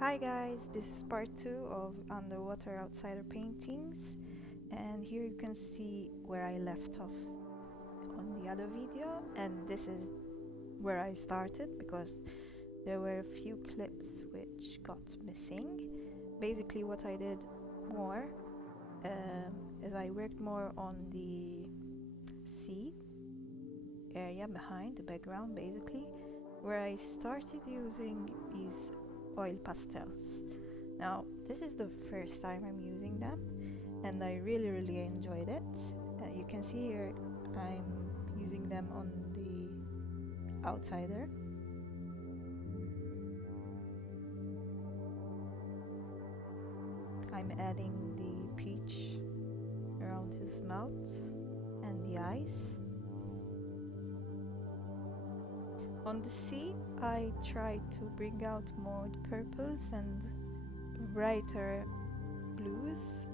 Hi guys, this is part 2 of Underwater Outsider Paintings, and here you can see where I left off on the other video, and this is where I started because there were a few clips which got missing. Basically what I did more is I worked more on the sea area behind the background, basically, where I started using these oil pastels. Now, this is the first time I'm using them, and I really enjoyed it. You can see here I'm using them on the outsider. I'm adding the peach around his mouth and the eyes. On the sea, I tried to bring out more the purples and brighter blues.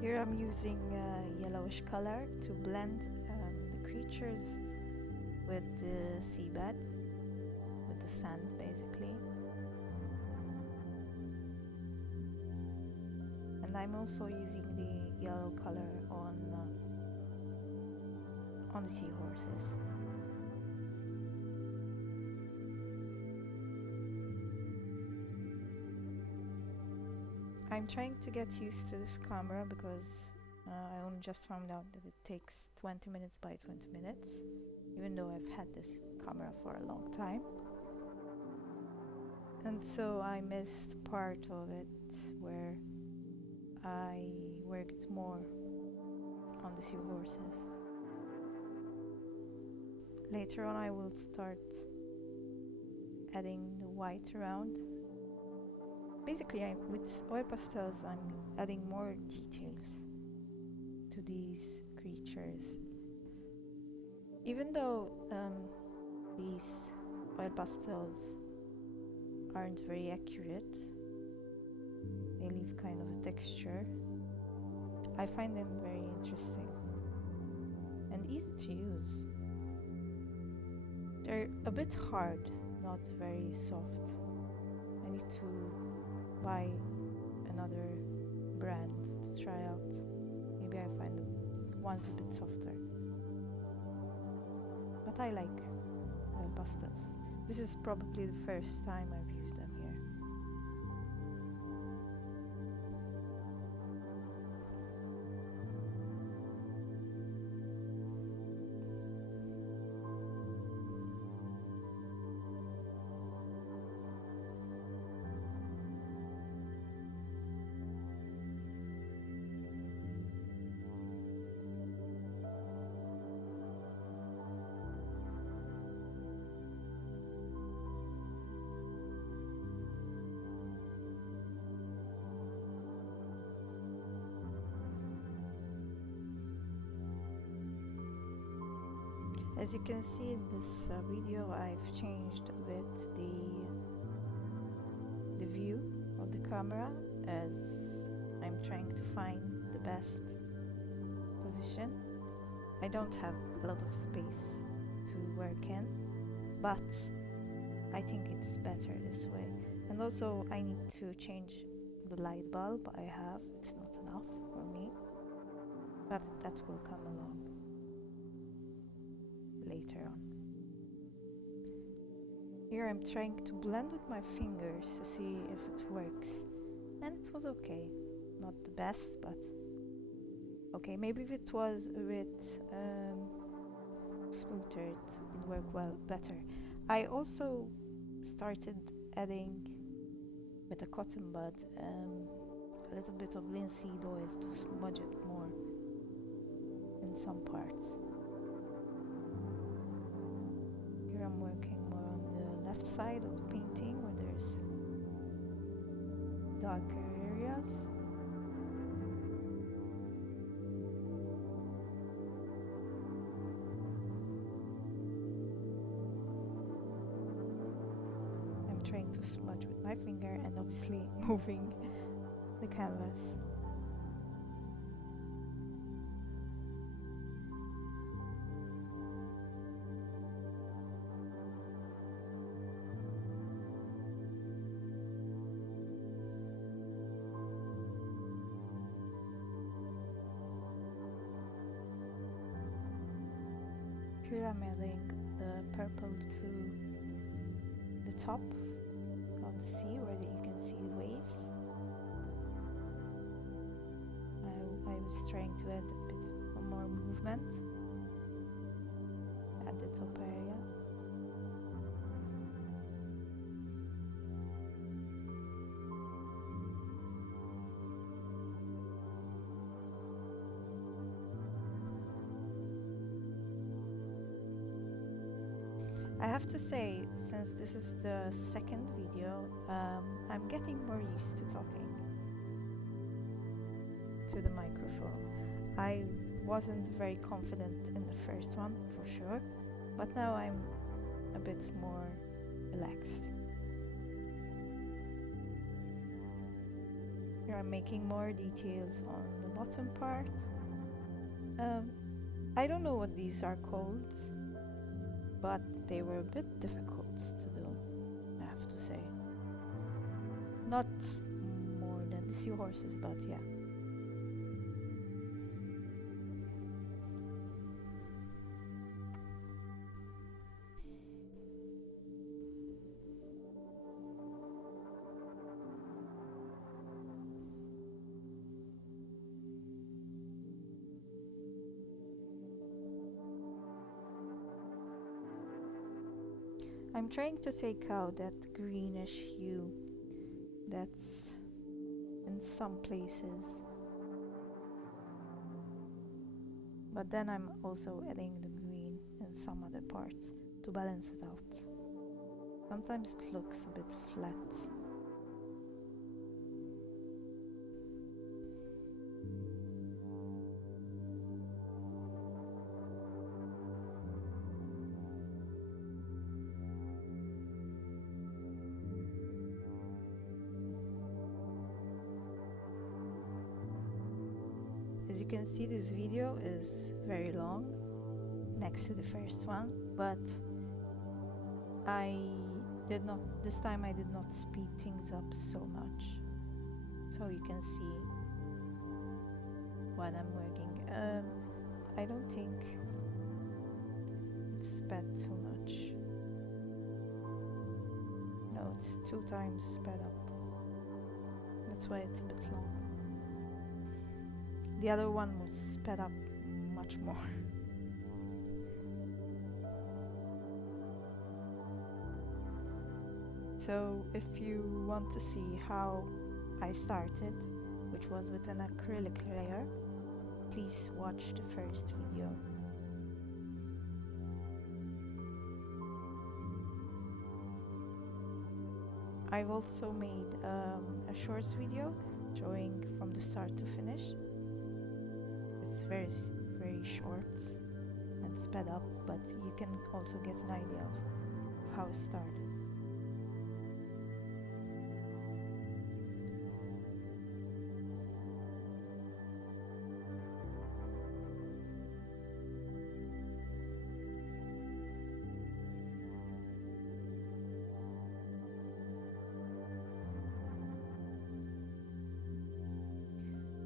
Here I'm using yellowish color to blend the creatures with the seabed, with the sand basically. And I'm also using the yellow color on the seahorses. I'm trying to get used to this camera because I only just found out that it takes 20 minutes by 20 minutes, even though I've had this camera for a long time. And so I missed part of it where I worked more on the seahorses. Later on I will start adding the white around. Basically, with oil pastels, I'm adding more details to these creatures. Even though these oil pastels aren't very accurate, they leave kind of a texture, I find them very interesting and easy to use. They're a bit hard, not very soft. I need to buy another brand to try out. Maybe I find the ones a bit softer. But I like oil pastels. This is probably the first time I've used them here. As you can see in this video, I've changed a bit the view of the camera as I'm trying to find the best position. I don't have a lot of space to work in, but I think it's better this way. And also I need to change the light bulb I have. It's not enough for me, but that will come along later on. here I'm trying to blend with my fingers to see if it works. And it was okay. Not the best, but okay. Maybe if it was a bit smoother, it would work well, better. I also started adding with a cotton bud a little bit of linseed oil to smudge it more in some parts. Here I'm working more on the left side of the painting where there's darker areas. I'm trying to smudge with my finger and obviously moving the canvas. Here I'm adding the purple to the top of the sea where you can see the waves. I was trying to add a bit more movement at the top area. I have to say, since this is the second video, I'm getting more used to talking to the microphone. I wasn't very confident in the first one, for sure, but now I'm a bit more relaxed. Here I'm making more details on the bottom part. I don't know what these are called, but they were a bit difficult to do, I have to say. Not more than the seahorses, but yeah. I'm trying to take out that greenish hue that's in some places, but then I'm also adding the green in some other parts to balance it out. Sometimes it looks a bit flat. As you can see, this video is very long next to the first one, but this time I did not speed things up so much, so you can see what I'm working. I don't think it's sped too much. No, it's 2 times sped up. That's why it's a bit long. The other one was sped up much more. So if you want to see how I started, which was with an acrylic layer, please watch the first video. I've also made a shorts video showing from the start to finish. It's very short and sped up, but you can also get an idea of how it started.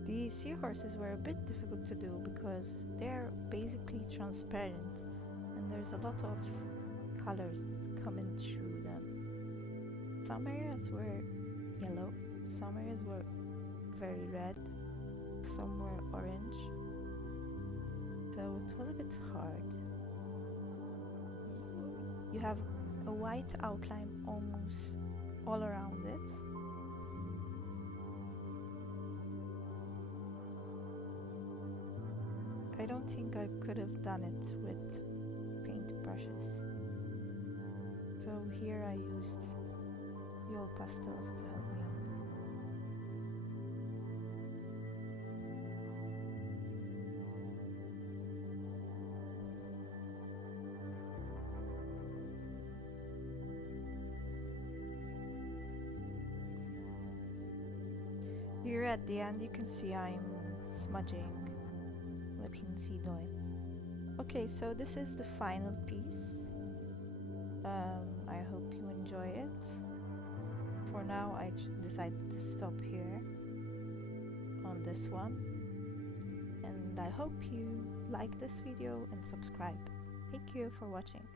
The seahorses were a bit difficult to do because they're basically transparent and there's a lot of colors that come in through them. Some areas were yellow, some areas were very red, some were orange, so it was a bit hard. You have a white outline almost all around it. I don't think I could have done it with paint brushes. So here I used the old pastels to help me out. Here at the end you can see I'm smudging with linseed oil. Okay, so this is the final piece. I hope you enjoy it. For now I decided to stop here on this one, and I hope you like this video and subscribe. Thank you for watching.